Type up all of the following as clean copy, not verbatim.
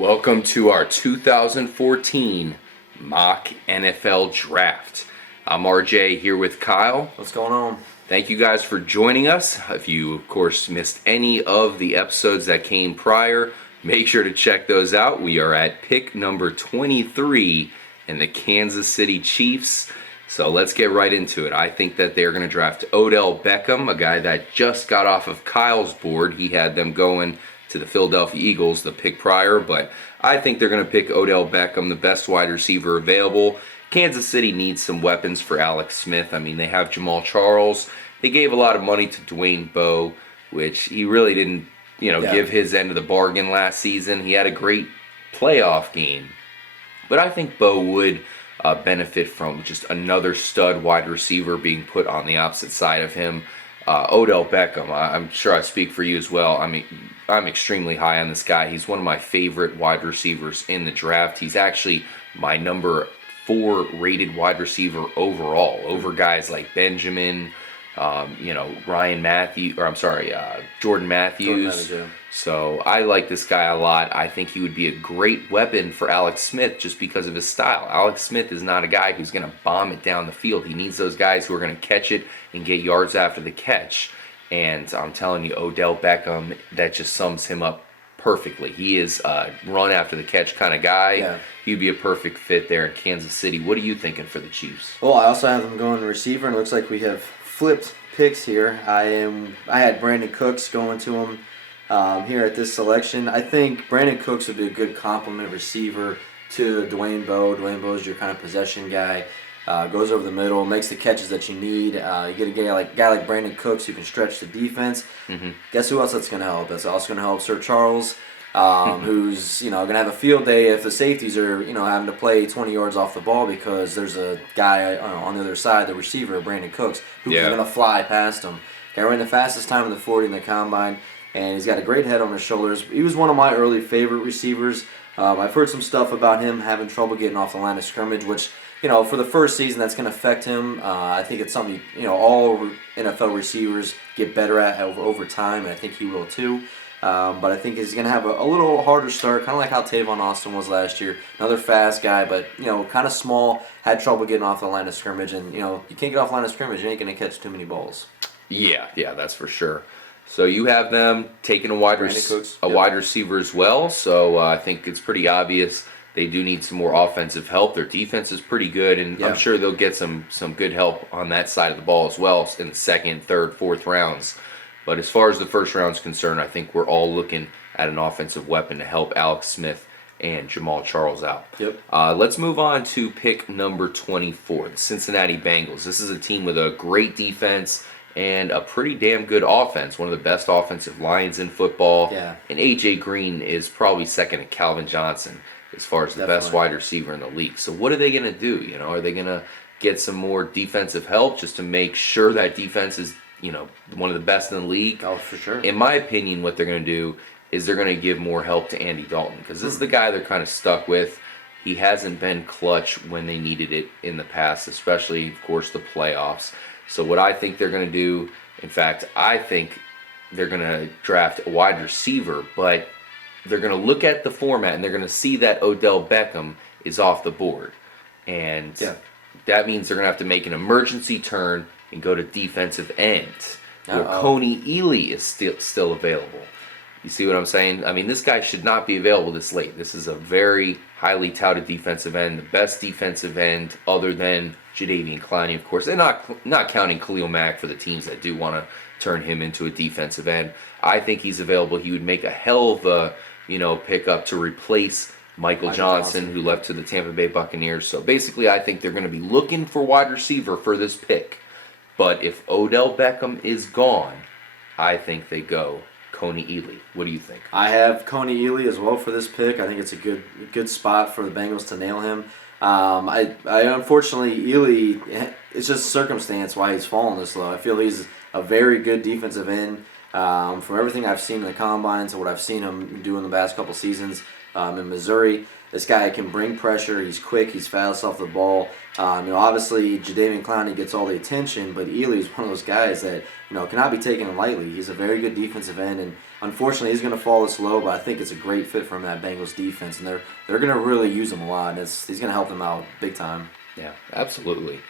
Welcome to our 2014 mock NFL draft. I'm RJ here with Kyle. What's going on? Thank you guys for joining us. If you, of course, missed any of the episodes that came prior, make sure to check those out. We are at pick number 23 in the Kansas City Chiefs. So let's get right into it. I think that they're going to draft Odell Beckham, a guy that just got off of Kyle's board. He had them going to the Philadelphia Eagles the pick prior, but I think they're going to pick Odell Beckham, the best wide receiver available. Kansas City needs some weapons for Alex Smith. I mean, they have Jamal Charles. They gave a lot of money to Dwayne Bowe, which he really didn't, give his end of the bargain last season. He had a great playoff game. But I think Bowe would benefit from just another stud wide receiver being put on the opposite side of him. Odell Beckham, I'm sure I speak for you as well. I mean, I'm extremely high on this guy. He's one of my favorite wide receivers in the draft. He's actually my number 4 rated wide receiver overall, over guys like Benjamin, Jordan Matthews. So I like this guy a lot. I think he would be a great weapon for Alex Smith just because of his style. Alex Smith is not a guy who's going to bomb it down the field. He needs those guys who are going to catch it and get yards after the catch. And I'm telling you, Odell Beckham, that just sums him up perfectly. He is a run after the catch kind of guy. Yeah. He'd be a perfect fit there in Kansas City. What are you thinking for the Chiefs? Well, I also have them going receiver, and it looks like we have flipped picks here. I had Brandin Cooks going to him here at this selection. I think Brandin Cooks would be a good complement receiver to Dwayne Bowe. Dwayne Bowe is your kind of possession guy. Goes over the middle, makes the catches that you need. You get a guy like Brandin Cooks who can stretch the defense. Mm-hmm. Guess who else that's going to help? That's also going to help Sir Charles, who's going to have a field day if the safeties are having to play 20 yards off the ball because there's a guy on the other side, the receiver, Brandin Cooks, who's going to fly past him. Guy ran the fastest time in the 40 in the combine, and he's got a great head on his shoulders. He was one of my early favorite receivers. I've heard some stuff about him having trouble getting off the line of scrimmage, which for the first season, that's going to affect him. I think it's something, all NFL receivers get better at over time, and I think he will too. But I think he's going to have a little harder start, kind of like how Tavon Austin was last year. Another fast guy, but, kind of small, had trouble getting off the line of scrimmage. And, you can't get off the line of scrimmage, you ain't going to catch too many balls. Yeah, that's for sure. So you have them taking a wide receiver as well. So I think it's pretty obvious they do need some more offensive help. Their defense is pretty good, and I'm sure they'll get some good help on that side of the ball as well in the second, third, fourth rounds. But as far as the first round is concerned, I think we're all looking at an offensive weapon to help Alex Smith and Jamal Charles out. Yep. Let's move on to pick number 24, the Cincinnati Bengals. This is a team with a great defense and a pretty damn good offense, one of the best offensive lines in football. Yeah. And A.J. Green is probably second to Calvin Johnson as far as the best wide receiver in the league. So what are they going to do? Are they going to get some more defensive help just to make sure that defense is, one of the best in the league? Oh, for sure. In my opinion, what they're going to do is they're going to give more help to Andy Dalton because this is the guy they're kind of stuck with. He hasn't been clutch when they needed it in the past, especially, of course, the playoffs. So what I think they're going to do, in fact, I think they're going to draft a wide receiver, but they're going to look at the format and they're going to see that Odell Beckham is off the board. And that means they're going to have to make an emergency turn and go to defensive end, where Kony Ealy is still available. You see what I'm saying? I mean, this guy should not be available this late. This is a very highly touted defensive end, the best defensive end other than Jadeveon Clowney, of course. And not counting Khalil Mack for the teams that do want to turn him into a defensive end. I think he's available. He would make a hell of a pickup to replace Michael Johnson, who left to the Tampa Bay Buccaneers. So basically, I think they're going to be looking for wide receiver for this pick. But if Odell Beckham is gone, I think they go Kony Ealy. What do you think? I have Kony Ealy as well for this pick. I think it's a good spot for the Bengals to nail him. I unfortunately, Ealy, it's just circumstance why he's fallen this low. I feel he's a very good defensive end. From everything I've seen in the combine to what I've seen him do in the past couple seasons in Missouri, This guy can bring pressure. He's quick. He's fast off the ball. Obviously, Jadeveon Clowney gets all the attention, but Ealy is one of those guys that cannot be taken lightly. He's a very good defensive end, and unfortunately, he's going to fall this low. But I think it's a great fit for him, that Bengals defense, and they're going to really use him a lot. And he's going to help them out big time. Yeah, absolutely.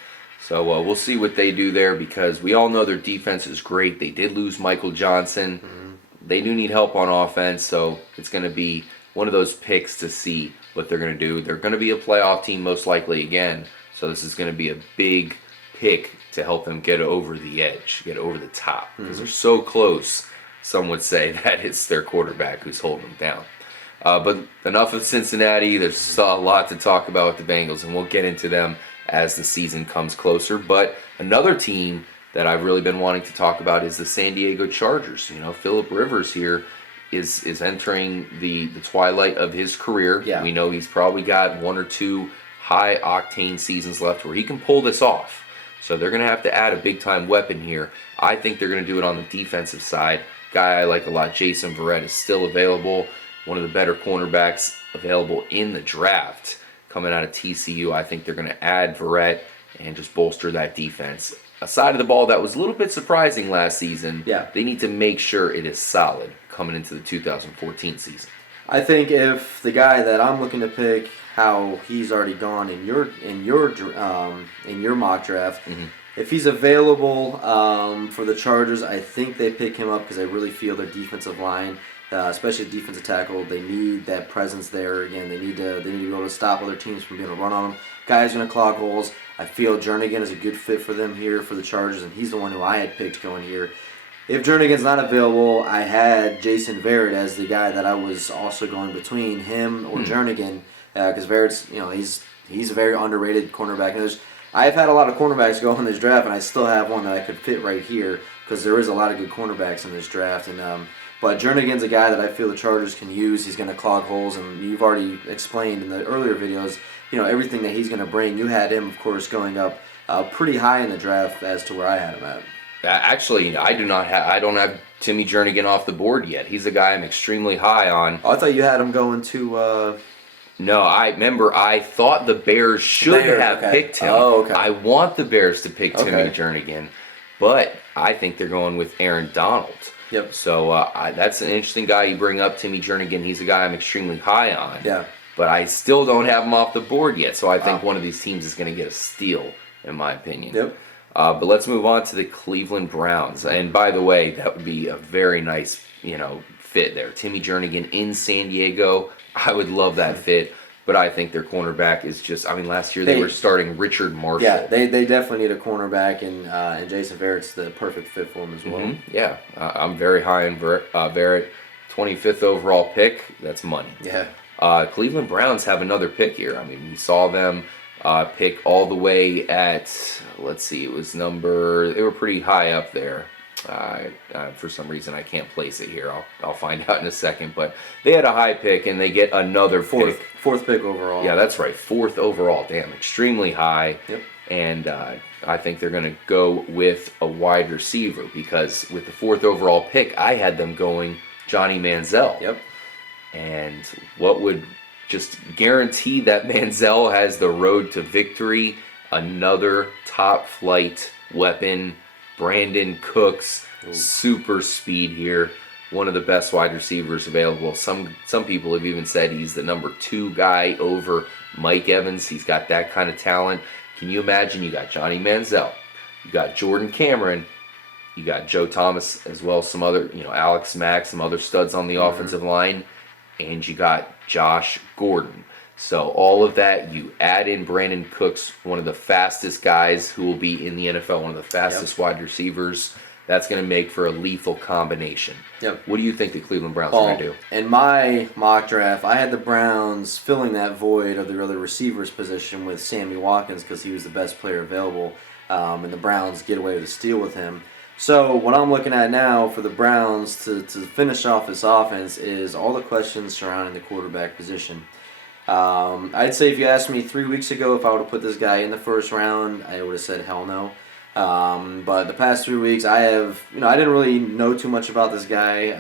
So we'll see what they do there, because we all know their defense is great. They did lose Michael Johnson. Mm-hmm. They do need help on offense, so it's going to be one of those picks to see what they're going to do. They're going to be a playoff team most likely again, so this is going to be a big pick to help them get over the edge, get over the top, because they're so close. Some would say that it's their quarterback who's holding them down. But enough of Cincinnati. There's still a lot to talk about with the Bengals, and we'll get into them as the season comes closer. But another team that I've really been wanting to talk about is the San Diego Chargers. Phillip Rivers here is entering the twilight of his career. Yeah. We know he's probably got 1 or 2 high-octane seasons left where he can pull this off. So they're going to have to add a big-time weapon here. I think they're going to do it on the defensive side. Guy I like a lot, Jason Verrett, is still available. One of the better cornerbacks available in the draft. Coming out of TCU, I think they're going to add Verrett and just bolster that defense. A side of the ball that was a little bit surprising last season. Yeah. They need to make sure it is solid coming into the 2014 season. I think if the guy that I'm looking to pick, how he's already gone in your mock draft, if he's available for the Chargers, I think they pick him up because I really feel their defensive line, especially defensive tackle, they need that presence there. Again, they need to be able to stop other teams from being able to run on them. Guys going to clog holes. I feel Jernigan is a good fit for them here for the Chargers, and he's the one who I had picked going here. If Jernigan's not available, I had Jason Verrett as the guy that I was also going between him or Jernigan, because Verrett's, he's a very underrated cornerback. And I've had a lot of cornerbacks go in this draft, and I still have one that I could fit right here because there is a lot of good cornerbacks in this draft. But Jernigan's a guy that I feel the Chargers can use. He's going to clog holes, and you've already explained in the earlier videos, everything that he's going to bring. You had him, of course, going up pretty high in the draft as to where I had him at. Actually, I don't have Timmy Jernigan off the board yet. He's a guy I'm extremely high on. Oh, I thought you had him going to... No, I thought the Bears should have picked him. Oh, okay. I want the Bears to pick Timmy Jernigan, but I think they're going with Aaron Donald. Yep. So that's an interesting guy you bring up, Timmy Jernigan. He's a guy I'm extremely high on. Yeah. But I still don't have him off the board yet, so I think one of these teams is going to get a steal, in my opinion. Yep. But let's move on to the Cleveland Browns. And by the way, that would be a very nice, fit there. Timmy Jernigan in San Diego. I would love that fit. But I think their cornerback is just... last year they were starting Richard Marshall. Yeah, they definitely need a cornerback, and Jason Verrett's the perfect fit for him as well. Mm-hmm. Yeah, I'm very high on Verrett. 25th overall pick. That's money. Yeah. Cleveland Browns have another pick here. We saw them pick all the way at... Let's see, it was they were pretty high up there. For some reason, I can't place it here. I'll find out in a second. But they had a high pick, and they get another pick. Fourth pick overall. Yeah, that's right. 4th overall. Damn, extremely high. Yep. And I think they're going to go with a wide receiver because with the 4th overall pick, I had them going Johnny Manziel. Yep. And what would just guarantee that Manziel has the road to victory? Another top-flight weapon. Brandin Cooks, super speed here. One of the best wide receivers available. Some people have even said he's the number 2 guy over Mike Evans. He's got that kind of talent. Can you imagine? You got Johnny Manziel, you got Jordan Cameron, you got Joe Thomas as well, some other, Alex Mack, some other studs on the offensive line, and you got Josh Gordon. So all of that, you add in Brandin Cooks, one of the fastest guys who will be in the NFL, one of the fastest wide receivers. That's going to make for a lethal combination. Yep. What do you think the Cleveland Browns are going to do? In my mock draft, I had the Browns filling that void of the other receivers position with Sammy Watkins because he was the best player available, and the Browns get away with a steal with him. So what I'm looking at now for the Browns to finish off this offense is all the questions surrounding the quarterback position. I'd say if you asked me 3 weeks ago if I would have put this guy in the first round, I would have said hell no. But the past 3 weeks, I didn't really know too much about this guy.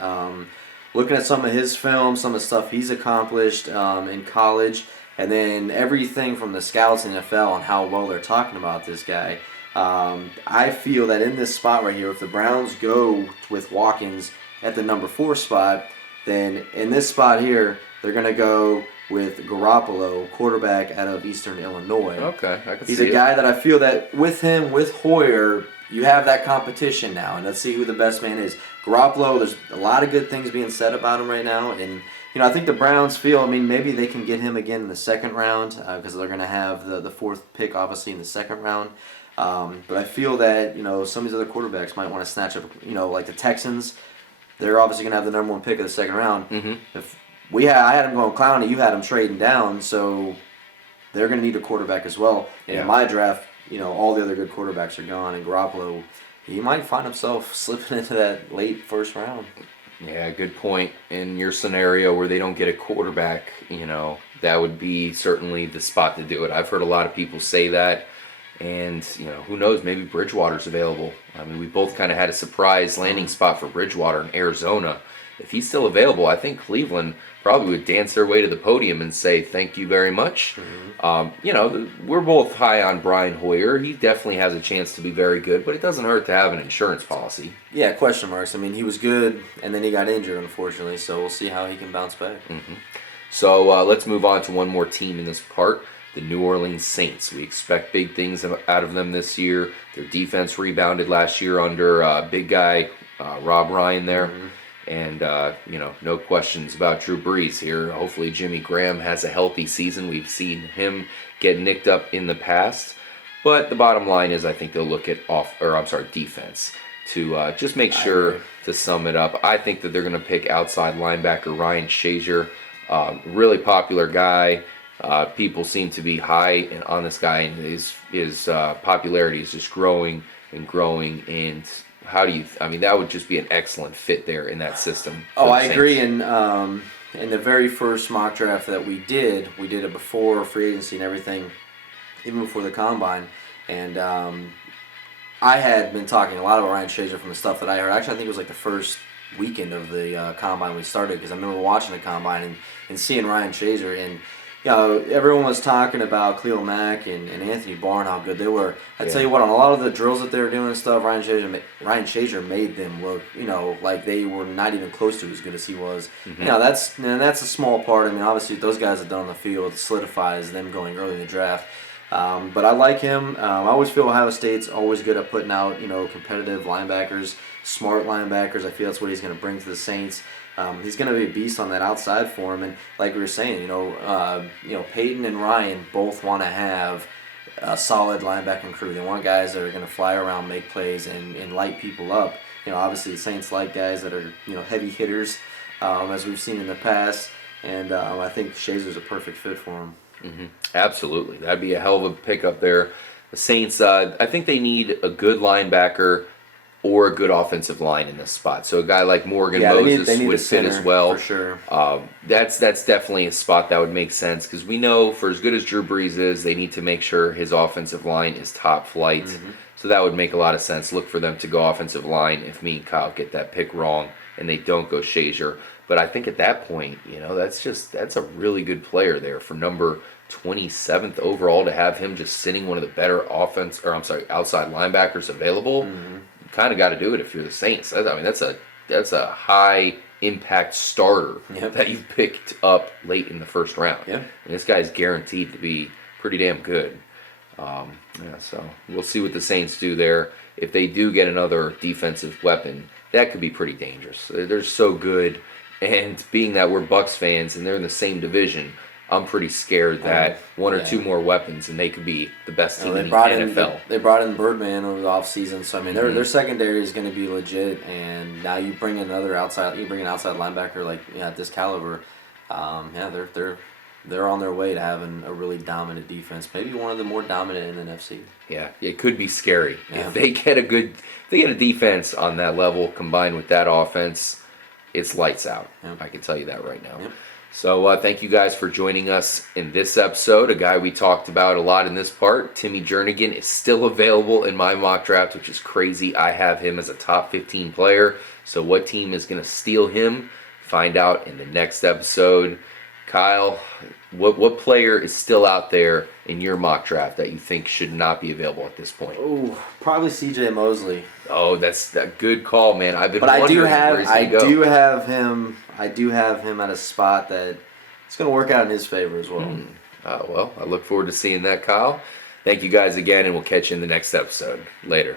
looking at some of his film, some of the stuff he's accomplished in college, and then everything from the scouts in the NFL and how well they're talking about this guy. I feel that in this spot right here, if the Browns go with Watkins at the number 4 spot, then in this spot here, they're going to go with Garoppolo, quarterback out of Eastern Illinois. Okay, I can see He's a guy that I feel that with him, with Hoyer, you have that competition now, and let's see who the best man is. Garoppolo, there's a lot of good things being said about him right now, and I think the Browns feel, maybe they can get him again in the second round because they're going to have the 4th pick, obviously, in the second round. But I feel that, some of these other quarterbacks might want to snatch up, like the Texans. They're obviously going to have the number 1 pick of the second round. Mm-hmm. If I had him going Clowney, you had him trading down, so they're going to need a quarterback as well. And in my draft, all the other good quarterbacks are gone, and Garoppolo, he might find himself slipping into that late first round. Yeah, good point. In your scenario where they don't get a quarterback, that would be certainly the spot to do it. I've heard a lot of people say that. And, who knows, maybe Bridgewater's available. We both kind of had a surprise landing spot for Bridgewater in Arizona. If he's still available, I think Cleveland probably would dance their way to the podium and say thank you very much. Mm-hmm. We're both high on Brian Hoyer. He definitely has a chance to be very good, but it doesn't hurt to have an insurance policy. Yeah, question marks. He was good, and then he got injured, unfortunately, so we'll see how he can bounce back. Mm-hmm. So let's move on to one more team in this part. The New Orleans Saints. We expect big things out of them this year. Their defense rebounded last year under big guy Rob Ryan there. Mm-hmm. And, no questions about Drew Brees here. Hopefully Jimmy Graham has a healthy season. We've seen him get nicked up in the past. But the bottom line is I think they'll look at defense to just make sure to sum it up. I think that they're going to pick outside linebacker Ryan Shazier. Really popular guy. People seem to be high on this guy, and his popularity is just growing and growing. And how do you? That would just be an excellent fit there in that system. I agree. And in the very first mock draft that we did it before free agency and everything, even before the combine. And I had been talking a lot about Ryan Shazier from the stuff that I heard. Actually, I think it was like the first weekend of the combine we started, because I remember watching the combine and seeing Ryan Shazier, and everyone was talking about Khalil Mack and Anthony Barr and how good they were. I tell you what, on a lot of the drills that they were doing and stuff, Ryan Shazier made them look, like they were not even close to as good as he was. Mm-hmm. That's a small part. Obviously those guys have done on the field solidifies them going early in the draft. But I like him. I always feel Ohio State's always good at putting out, competitive linebackers, smart linebackers. I feel that's what he's going to bring to the Saints. He's going to be a beast on that outside for him, and like we were saying, Peyton and Ryan both want to have a solid linebacking crew. They want guys that are going to fly around, make plays, and light people up. Obviously the Saints like guys that are heavy hitters, as we've seen in the past, and I think Shazer's a perfect fit for him. Mm-hmm. Absolutely, that'd be a hell of a pickup there. The Saints, I think they need a good linebacker or a good offensive line in this spot. So a guy like Morgan Moses would fit as well. For sure. That's definitely a spot that would make sense, because we know for as good as Drew Brees is, they need to make sure his offensive line is top flight. Mm-hmm. So that would make a lot of sense. Look for them to go offensive line if me and Kyle get that pick wrong and they don't go Shazier. But I think at that point, that's a really good player there for number 27th overall, to have him just sitting one of the better outside linebackers available. Mm-hmm. Kind of got to do it if you're the Saints. That's a high impact starter that you've picked up late in the first round. Yeah. And this guy's guaranteed to be pretty damn good. So we'll see what the Saints do there. If they do get another defensive weapon, that could be pretty dangerous. They're so good, and being that we're Bucs fans and they're in the same division, I'm pretty scared that one or two more weapons and they could be the best team in the NFL. They brought in Birdman over the offseason, so their secondary is going to be legit. And now you bring in an outside linebacker like at this caliber. They're on their way to having a really dominant defense, maybe one of the more dominant in the NFC. Yeah, it could be scary if they get a defense on that level combined with that offense. It's lights out. I can tell you that right now. So thank you guys for joining us in this episode. A guy we talked about a lot in this part, Timmy Jernigan, is still available in my mock draft, which is crazy. I have him as a top 15 player. So what team is going to steal him find out in the next episode. Kyle, what player is still out there in your mock draft that you think should not be available at this point? Oh, probably C.J. Mosley. Oh, that's a good call, man. I've been But I do wondering where he's gonna go. do have him at a spot that it's going to work out in his favor as well. Well, I look forward to seeing that, Kyle. Thank you guys again, and we'll catch you in the next episode. Later.